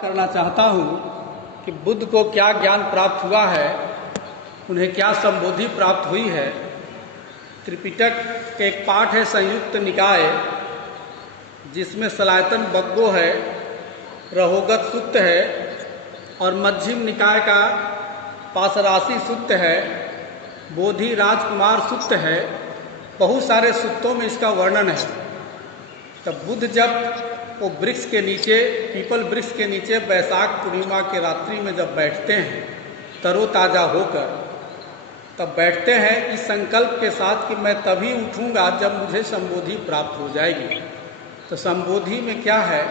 करना चाहता हूँ कि बुद्ध को क्या ज्ञान प्राप्त हुआ है, उन्हें क्या संबोधि प्राप्त हुई है। त्रिपिटक के एक पाठ है संयुक्त निकाय, जिसमें सलायतन बग्गो है, रहोगत सूक्त है और मध्यम निकाय का पासरासी सूक्त है, बोधि राजकुमार सूक्त है। बहुत सारे सूक्तों में इसका वर्णन है। तब बुद्ध जब वो वृक्ष के नीचे, पीपल वृक्ष के नीचे बैसाख पूर्णिमा के रात्रि में जब बैठते हैं तरोताज़ा होकर, तब बैठते हैं इस संकल्प के साथ कि मैं तभी उठूँगा जब मुझे संबोधि प्राप्त हो जाएगी। तो संबोधि में क्या है,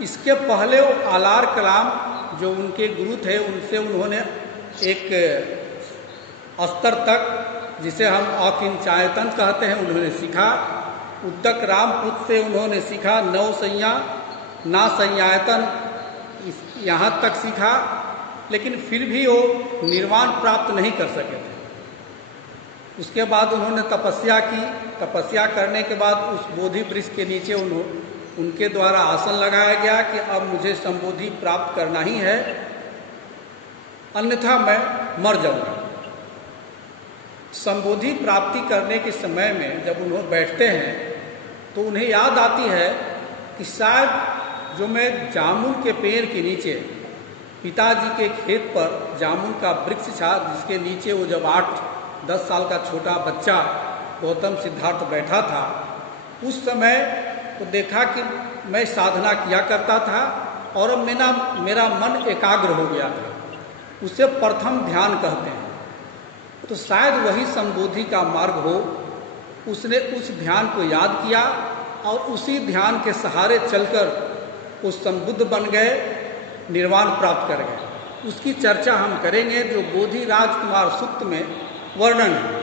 इसके पहले वो आलार कलाम जो उनके गुरु थे उनसे उन्होंने एक स्तर तक, जिसे हम अकिंचायतन कहते हैं, उन्होंने सीखा। उद्दक रामपुत्र से उन्होंने सीखा नौ संज्ञा ना संज्ञायतन, यहाँ तक सीखा, लेकिन फिर भी वो निर्वाण प्राप्त नहीं कर सके थे। उसके बाद उन्होंने तपस्या की। तपस्या करने के बाद उस बोधि वृक्ष के नीचे उनके द्वारा आसन लगाया गया कि अब मुझे संबोधि प्राप्त करना ही है, अन्यथा मैं मर जाऊंगा। संबोधि प्राप्ति करने के समय में जब उन्होंने बैठते हैं तो उन्हें याद आती है कि शायद जो मैं जामुन के पेड़ के नीचे, पिताजी के खेत पर जामुन का वृक्ष था, जिसके नीचे वो जब 8-10 साल का छोटा बच्चा गौतम सिद्धार्थ बैठा था, उस समय तो देखा कि मैं साधना किया करता था और अब मेरा मन एकाग्र हो गया था। उसे प्रथम ध्यान कहते हैं। तो शायद वही संबोधि का मार्ग हो। उसने उस ध्यान को याद किया और उसी ध्यान के सहारे चलकर वो संबुद्ध बन गए, निर्वाण प्राप्त कर गए। उसकी चर्चा हम करेंगे जो बोधि राजकुमार सूक्त में वर्णन है।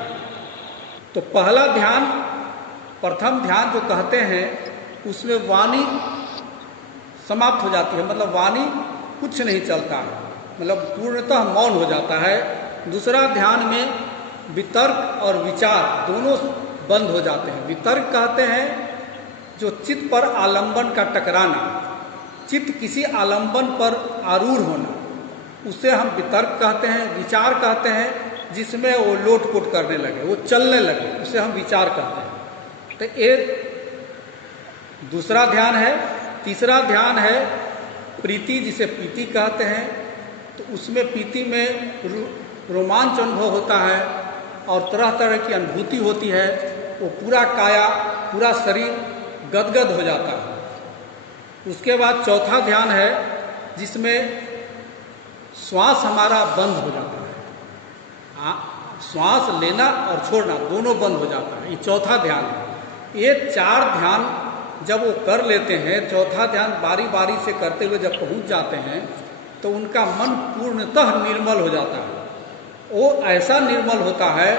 तो पहला ध्यान, प्रथम ध्यान जो कहते हैं, उसमें वाणी समाप्त हो जाती है, मतलब वाणी कुछ नहीं चलता है, मतलब पूर्णतः मौन हो जाता है। दूसरा ध्यान में वितर्क और विचार दोनों बंद हो जाते हैं। वितर्क कहते हैं जो चित्त पर आलंबन का टकराना, चित्त किसी आलंबन पर आरूढ़ होना, उसे हम वितर्क कहते हैं। विचार कहते हैं जिसमें वो लोटपोट करने लगे, वो चलने लगे, उसे हम विचार कहते हैं। तो एक दूसरा ध्यान है। तीसरा ध्यान है प्रीति, जिसे प्रीति कहते हैं। तो उसमें प्रीति में रोमांच अनुभव होता है और तरह तरह की अनुभूति होती है। वो पूरा काया, पूरा शरीर गदगद हो जाता है। उसके बाद चौथा ध्यान है जिसमें श्वास हमारा बंद हो जाता है। श्वास लेना और छोड़ना दोनों बंद हो जाता है। ये चौथा ध्यान है। ये 4 ध्यान जब वो कर लेते हैं, चौथा ध्यान बारी बारी से करते हुए जब पहुंच जाते हैं तो उनका मन पूर्णतः निर्मल हो जाता है। वो ऐसा निर्मल होता है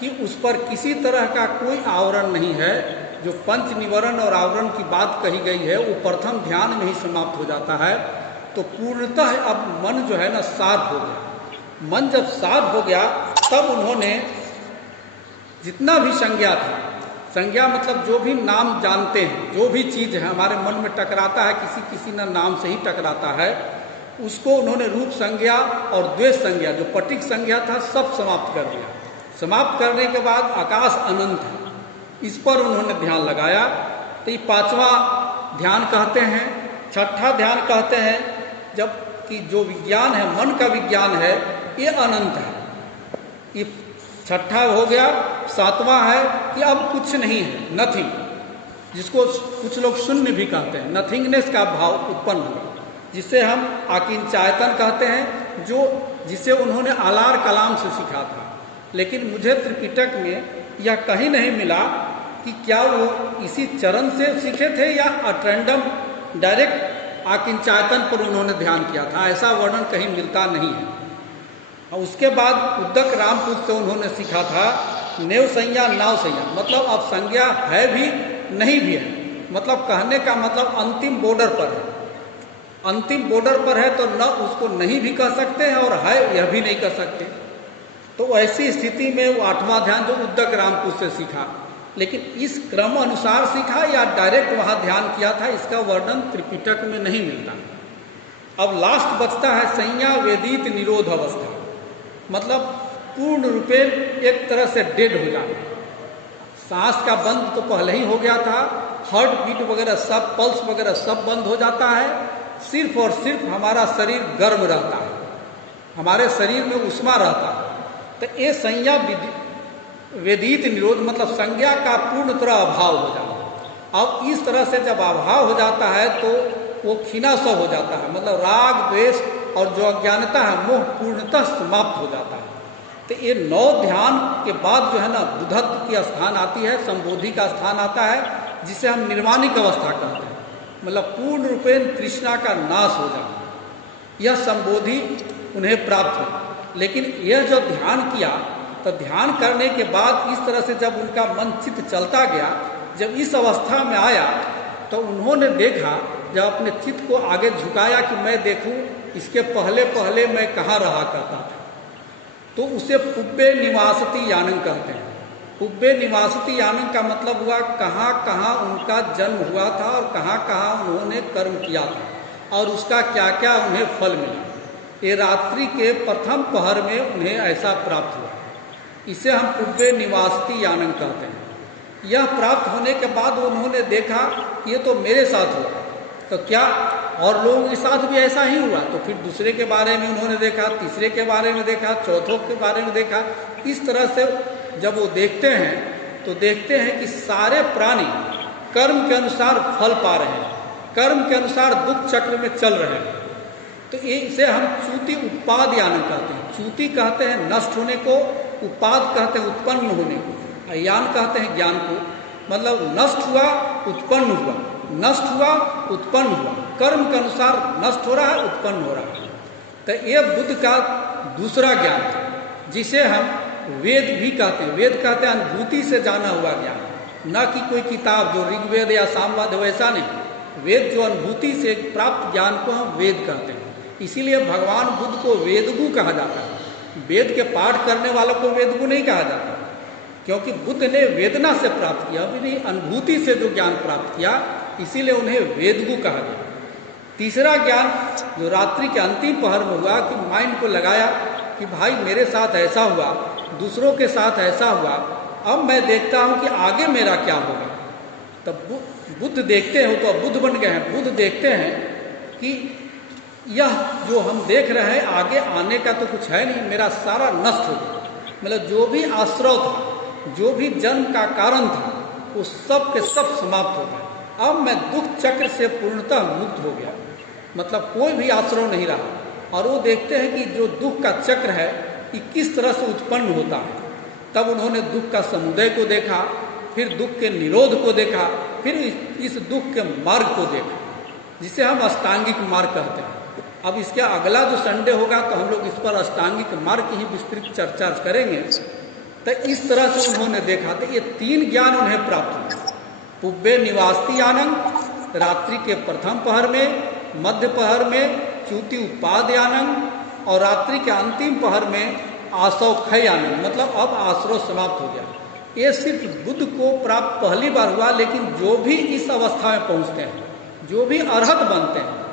कि उस पर किसी तरह का कोई आवरण नहीं है। जो पंच निवरण और आवरण की बात कही गई है वो प्रथम ध्यान में ही समाप्त हो जाता है। तो पूर्णतः अब मन जो है ना साध हो गया। मन जब साध हो गया तब उन्होंने जितना भी संज्ञा था, संज्ञा मतलब जो भी नाम जानते हैं, जो भी चीज़ है हमारे मन में टकराता है, किसी न नाम से ही टकराता है, उसको उन्होंने रूप संज्ञा और द्वेष संज्ञा, जो पटिक संज्ञा था, सब समाप्त कर दिया। समाप्त करने के बाद आकाश अनंत है, इस पर उन्होंने ध्यान लगाया। तो ये 5वां ध्यान कहते हैं। छठा ध्यान कहते हैं जब कि जो विज्ञान है, मन का विज्ञान है, ये अनंत है। ये छठा हो गया। 7वां है कि अब कुछ नहीं है, नथिंग, जिसको कुछ लोग शून्य भी कहते हैं। नथिंगनेस का भाव उत्पन्न हुआ, जिसे हम अकिंचायतन कहते हैं, जिसे उन्होंने आलार कलाम से सीखा था। लेकिन मुझे त्रिपिटक में यह कहीं नहीं मिला कि क्या वो इसी चरण से सीखे थे या अटेंडम डायरेक्ट अकिंचायतन पर उन्होंने ध्यान किया था, ऐसा वर्णन कहीं मिलता नहीं है। और उसके बाद उद्दक रामपुत्र से उन्होंने सीखा था नेव संज्ञा नाव संज्ञा, मतलब अब संज्ञा है भी नहीं भी है, मतलब कहने का मतलब अंतिम बॉर्डर पर है। अंतिम बॉर्डर पर है तो न उसको नहीं भी कह सकते हैं और है यह भी नहीं कह सकते। तो ऐसी स्थिति में वो 8वां ध्यान जो उद्दक रामपुत्र से सीखा, लेकिन इस क्रम अनुसार सीखा या डायरेक्ट वहाँ ध्यान किया था, इसका वर्णन त्रिपिटक में नहीं मिलता। अब लास्ट बचता है संज्ञा वेदित निरोध अवस्था, मतलब पूर्ण रूपेण एक तरह से डेड हो जाना। सांस का बंद तो पहले ही हो गया था, हार्ट बीट वगैरह सब, पल्स वगैरह सब बंद हो जाता है, सिर्फ और सिर्फ हमारा शरीर गर्म रहता है, हमारे शरीर में उष्मा रहता है। तो ये संज्ञा वेदित निरोध मतलब संज्ञा का पूर्ण तरह अभाव हो जाना। अब इस तरह से जब अभाव हो जाता है तो वो क्षीणा सब हो जाता है, मतलब राग द्वेष और जो अज्ञानता है मोह पूर्णतः समाप्त हो जाता है। तो ये 9 ध्यान के बाद जो है ना बुद्धत्व की स्थान आती है, संबोधि का स्थान आता है, जिसे हम निर्वाणिक अवस्था कहते हैं, मतलब पूर्ण रूपेण तृष्णा का नाश हो जाना, यह संबोधि उन्हें प्राप्त हुई। लेकिन यह जो ध्यान किया तो ध्यान करने के बाद इस तरह से जब उनका मन चित्त चलता गया, जब इस अवस्था में आया तो उन्होंने देखा, जब अपने चित्त को आगे झुकाया कि मैं देखूं इसके पहले पहले मैं कहाँ रहा करता था, तो उसे पुब्बे निवासति यानंग कहते हैं। पुब्बे निवासति यानंग का मतलब हुआ कहाँ कहाँ उनका जन्म हुआ था और कहाँ कहाँ उन्होंने कर्म किया था और उसका क्या क्या उन्हें फल मिला। ये रात्रि के प्रथम पहर में उन्हें ऐसा प्राप्त हुआ, इसे हम पुब्बे निवासति यानंग कहते हैं। यह प्राप्त होने के बाद उन्होंने देखा ये तो मेरे साथ हुआ, तो क्या और लोगों के साथ भी ऐसा ही हुआ? तो फिर दूसरे के बारे में उन्होंने देखा, तीसरे के बारे में देखा, चौथों के बारे में देखा। इस तरह से जब वो देखते हैं तो देखते हैं कि सारे प्राणी कर्म के अनुसार फल पा रहे हैं, कर्म के अनुसार दुख चक्र में चल रहे हैं। तो इसे हम च्युति उत्पाद यान कहते हैं। च्युति कहते हैं नष्ट होने को, उत्पाद कहते हैं उत्पन्न होने को, यान कहते हैं ज्ञान को। मतलब नष्ट हुआ उत्पन्न हुआ, नष्ट हुआ उत्पन्न हुआ, कर्म के अनुसार नष्ट हो रहा है, उत्पन्न हो रहा है। तो ये बुद्ध का दूसरा ज्ञान था, जिसे हम वेद भी कहते हैं। वेद कहते हैं अनुभूति से जाना हुआ ज्ञान, न कि कोई किताब जो ऋग्वेद या सामवेद हो, ऐसा नहीं। वेद जो अनुभूति से प्राप्त ज्ञान को हम वेद कहते हैं। इसीलिए भगवान बुद्ध को वेदगु कहा जाता है। वेद के पाठ करने वालों को वेदगु नहीं कहा जाता, क्योंकि बुद्ध ने वेदना से प्राप्त किया, अपनी अनुभूति से जो ज्ञान प्राप्त किया, इसीलिए उन्हें वेदगु कहा गया। तीसरा ज्ञान जो रात्रि के अंतिम पहर में हुआ कि माइंड को लगाया कि भाई मेरे साथ ऐसा हुआ, दूसरों के साथ ऐसा हुआ, अब मैं देखता हूँ कि आगे मेरा क्या होगा। तब बुद्ध देखते हैं, तो बुद्ध बन गए हैं। बुद्ध देखते हैं कि यह जो हम देख रहे हैं आगे आने का तो कुछ है नहीं, मेरा सारा नष्ट हो गया। मतलब जो भी आश्रय था, जो भी जन्म का कारण था, वो सब के सब समाप्त हो गए। अब मैं दुख चक्र से पूर्णतः मुक्त हो गया, मतलब कोई भी आश्रय नहीं रहा। और वो देखते हैं कि जो दुख का चक्र है कि किस तरह से उत्पन्न होता है। तब उन्होंने दुख का समुदय को देखा, फिर दुख के निरोध को देखा, फिर इस दुख के मार्ग को देखा, जिसे हम अष्टांगिक मार्ग कहते हैं। अब इसके अगला जो संडे होगा तो हम लोग इस पर अष्टांगिक मार्ग की ही विस्तृत चर्चा करेंगे। तो इस तरह से उन्होंने देखा। तो ये 3 ज्ञान उन्हें प्राप्त हुए। पुब्बे निवासति यानंग रात्रि के प्रथम पहर में, मध्य पहर में च्युति उत्पाद यानंग और रात्रि के अंतिम पहर में आसव खय यानंग, मतलब अब आश्रय समाप्त हो गया। ये सिर्फ बुद्ध को प्राप्त पहली बार हुआ, लेकिन जो भी इस अवस्था में पहुंचते हैं, जो भी अरहत बनते हैं,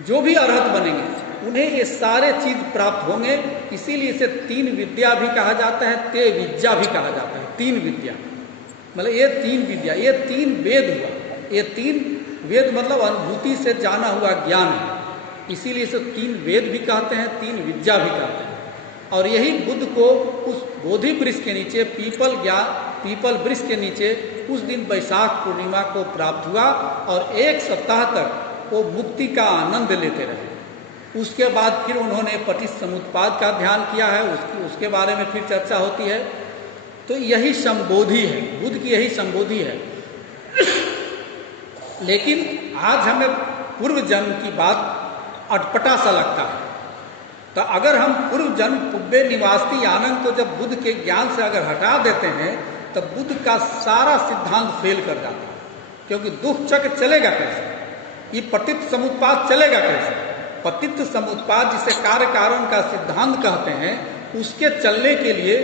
जो भी अरहत बनेंगे, उन्हें ये सारे चीज प्राप्त होंगे। इसीलिए इसे 3 विद्या भी कहा जाता है, ते विद्या भी कहा जाता है। 3 विद्या मतलब ये 3 विद्या, ये 3 वेद हुआ। ये 3 वेद मतलब अनुभूति से जाना हुआ ज्ञान है, इसीलिए इसे 3 वेद भी कहते हैं, 3 विद्या भी कहते हैं। और यही बुद्ध को उस बोधि वृक्ष के नीचे, पीपल वृक्ष के नीचे उस दिन वैशाख पूर्णिमा को प्राप्त हुआ और 1 सप्ताह तक वो मुक्ति का आनंद लेते रहे। उसके बाद फिर उन्होंने पटित समुत्पाद का ध्यान किया है, उसके बारे में फिर चर्चा होती है। तो यही संबोधि है, बुद्ध की यही संबोधि है। लेकिन आज हमें पूर्व जन्म की बात अटपटा सा लगता है। तो अगर हम पूर्व जन्म पुब्बे निवासति यानंग को जब बुद्ध के ज्ञान से अगर हटा देते हैं, तो बुद्ध का सारा सिद्धांत फेल कर जाता है। क्योंकि दुख चक्र चलेगा कैसे, ये पतित समुत्पाद चलेगा कैसे? पतित समुत्पाद जिसे कार्य कारण का सिद्धांत कहते हैं, उसके चलने के लिए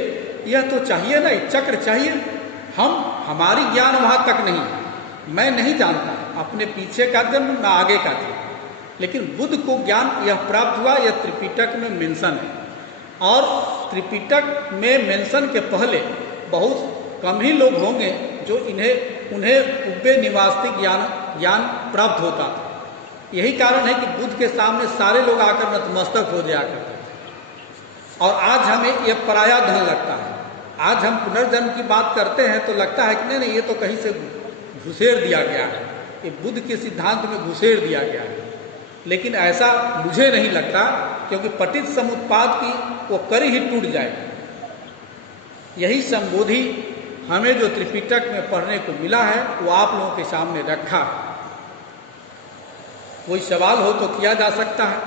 यह तो चाहिए ना, चक्र चाहिए। हमारी ज्ञान वहाँ तक नहीं है, मैं नहीं जानता अपने पीछे का जन्म ना आगे का जन्म। लेकिन बुद्ध को ज्ञान यह प्राप्त हुआ, यह त्रिपिटक में मेंशन है। और त्रिपिटक में मेंशन के पहले बहुत कम ही लोग होंगे जो उन्हें उब्बे निवास्तिक ज्ञान प्राप्त होता था। यही कारण है कि बुद्ध के सामने सारे लोग आकर नतमस्तक हो जाया करते थे। और आज हमें यह पराया धन लगता है। आज हम पुनर्जन्म की बात करते हैं तो लगता है कि नहीं, ये तो कहीं से घुसेड़ दिया गया है, ये बुद्ध के सिद्धांत में घुसेड़ दिया गया है। लेकिन ऐसा मुझे नहीं लगता, क्योंकि पतित समुत्पाद की वो कड़ी ही टूट जाएगी। यही संबोधि हमें जो त्रिपिटक में पढ़ने को मिला है वो आप लोगों के सामने रखा है। कोई सवाल हो तो किया जा सकता है।